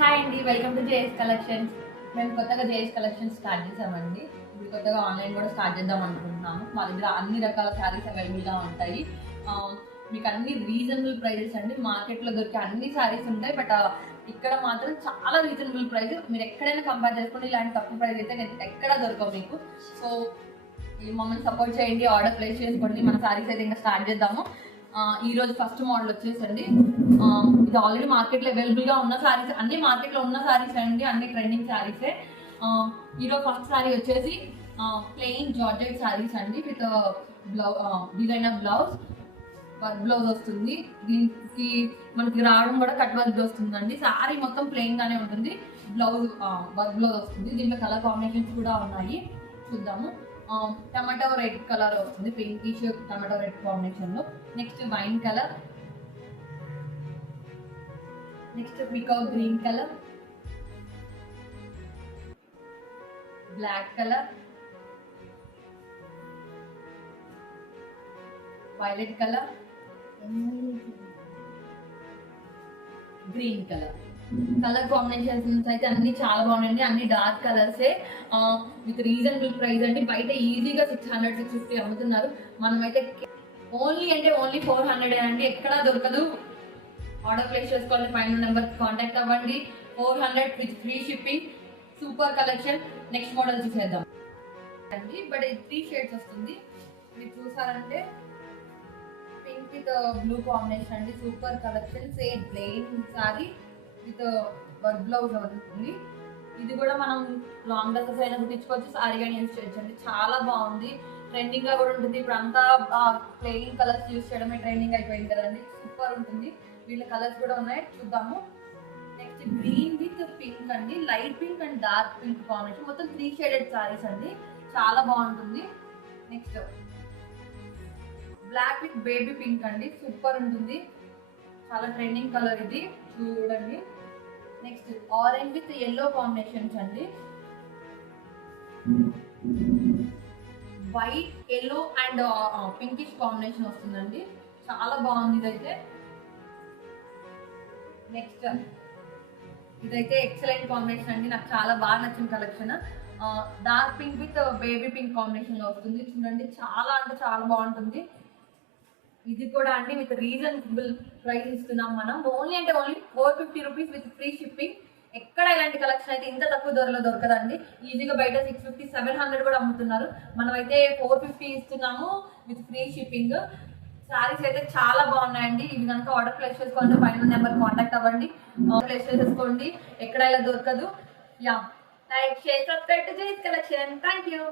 Hi అండి, welcome to JS collections. మేము కొత్తగా జేఎస్ కలెక్షన్స్ స్టార్ట్ చేసామండి. ఇప్పుడు కొత్తగా ఆన్లైన్ కూడా స్టార్ట్ చేద్దాం అనుకుంటున్నాము. మా దగ్గర అన్ని రకాల శారీస్ అవైలబుల్గా ఉంటాయి. మీకు అన్ని రీజనబుల్ ప్రైజెస్ అండి. మార్కెట్లో దొరికే అన్ని శారీస్ ఉంటాయి, బట్ ఇక్కడ మాత్రం చాలా రీజనబుల్ ప్రైస్. మీరు ఎక్కడైనా కంపేర్ చేసుకోండి, ఇలాంటి తక్కువ ప్రైస్ అయితే ఎక్కడా దొరకవు మీకు. సో మమ్మల్ని సపోర్ట్ చేయండి, ఆర్డర్ ప్లేస్ చేసుకోండి. మన శారీస్ అయితే ఇంకా స్టార్ట్ చేద్దాము. ఈ రోజు ఫస్ట్ మోడల్ వచ్చేసండి. ఇది ఆల్రెడీ మార్కెట్లో అవైలబుల్గా ఉన్న శారీస్, అన్ని మార్కెట్లో ఉన్న శారీస్ అండి, అన్ని ట్రెండింగ్ శారీసే. ఈరోజు ఫస్ట్ శారీ వచ్చేసి ప్లెయిన్ జార్జెట్ శారీస్ అండి, with designer blouse, work blouse వస్తుంది. దీనికి మనకి రావడం కూడా కట్ వర్క్ వస్తుందండి. శారీ మొత్తం ప్లెయిన్ గానే ఉంటుంది, బ్లౌజ్ వర్క్ బ్లౌజ్ వస్తుంది. దీంట్లో కలర్ కాంబినేషన్స్ కూడా ఉన్నాయి, చూద్దాము. టమాటో రెడ్ కలర్ వస్తుంది, పింకిష్ టమాటో రెడ్ కాంబినేషన్ లో. Next wine colour, next peacock green colour, black colour, violet colour, green colour. Colour combinations అయితే అన్ని చాలా బాగున్నాయండి, అన్ని డార్క్ కలర్సే, విత్ రీజనబుల్ ప్రైస్ అండి. బయట ఈజీగా 600-650 అమ్ముతున్నారు, మనమైతే ఓన్లీ 400 అండి, ఎక్కడా దొరకదు. ఆర్డర్ ప్లేస్ చేసుకోవాలి, పైన నెంబర్కి కాంటాక్ట్ అవ్వండి. 400 with free shipping. Super collection. Next model చూసేద్దాం అండి. బట్ ఇది 3 షేడ్స్ వస్తుంది, మీరు చూసారంటే పింక్ విత్ బ్లూ కాంబినేషన్ అండి. Super collection. Same plain sorry with work blouse అవుతుంది. ఇది కూడా మనం లాంగ్ డ్రెస్సెస్ అయినా కుట్టించుకోవచ్చు, సారీగా యూజ్ చేయొచ్చు అండి. చాలా బాగుంది, ట్రెండింగ్ గా కూడా ఉంటుంది. ఇప్పుడు అంతా ప్లెయిన్ కలర్స్ యూజ్ చేయడమే ట్రెండింగ్ అయిపోయింది కదండి. సూపర్ ఉంటుంది. వీళ్ళ కలర్స్ కూడా ఉన్నాయి, చూద్దాము. నెక్స్ట్ గ్రీన్ విత్ పింక్ అండి, light pink and dark pink combination. మొత్తం 3 షేడెడ్ సారీస్ అండి, చాలా బాగుంటుంది. Next black with baby pink అండి, సూపర్ ఉంటుంది, చాలా ట్రెండింగ్ కలర్ ఇది, చూడండి. Next orange with yellow combinations అండి, white yellow and pinkish combination వస్తుందండి, చాలా బాగుంది ఇదైతే. నెక్స్ట్ ఇదైతే ఎక్సలెంట్ కాంబినేషన్ అండి, నాకు చాలా బాగా నచ్చిన collection. Dark pink with baby pink combination లో వస్తుంది, చూడండి. చాలా అంటే చాలా బాగుంటుంది. ఇది కూడా అండి విత్ రీజనబుల్ ప్రైస్ ఇస్తున్నాం మనం. Only 450 rupees with free shipping. ఎక్కడ ఇలాంటి కలెక్షన్ అయితే ఇంత తక్కువ ధరలో దొరకదండి. ఈజీగా బయట 650-700 కూడా అమ్ముతున్నారు, మనం అయితే 450 ఇస్తున్నాము విత్ ఫ్రీ షిప్పింగ్. శారీస్ అయితే చాలా బాగున్నాయండి. ఇవి కనుక ఆర్డర్ ప్లేస్ చేసుకోవాలంటే పైన నెంబర్ కాంటాక్ట్ అవ్వండి, ప్లేస్ చేసేసుకోండి, ఎక్కడ ఇలా దొరకదు. Yeah, like share subscribe to JS collection. Thank you.